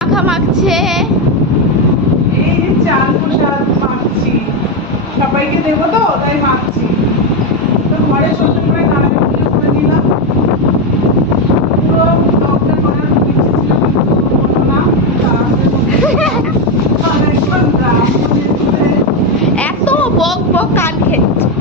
মাখা মাখছে, এই চাল প্রসাদ মাখছি, সবাইকে দেবো তো তাই মাখছি। তো ঘরে শ্বশুর করে নারায়ণ পুজো করে নিলাম, পুরো ব্লগটা করার খুব ইচ্ছে ছিল কিন্তু হলো না। এত বক বক কান খেয়েছে।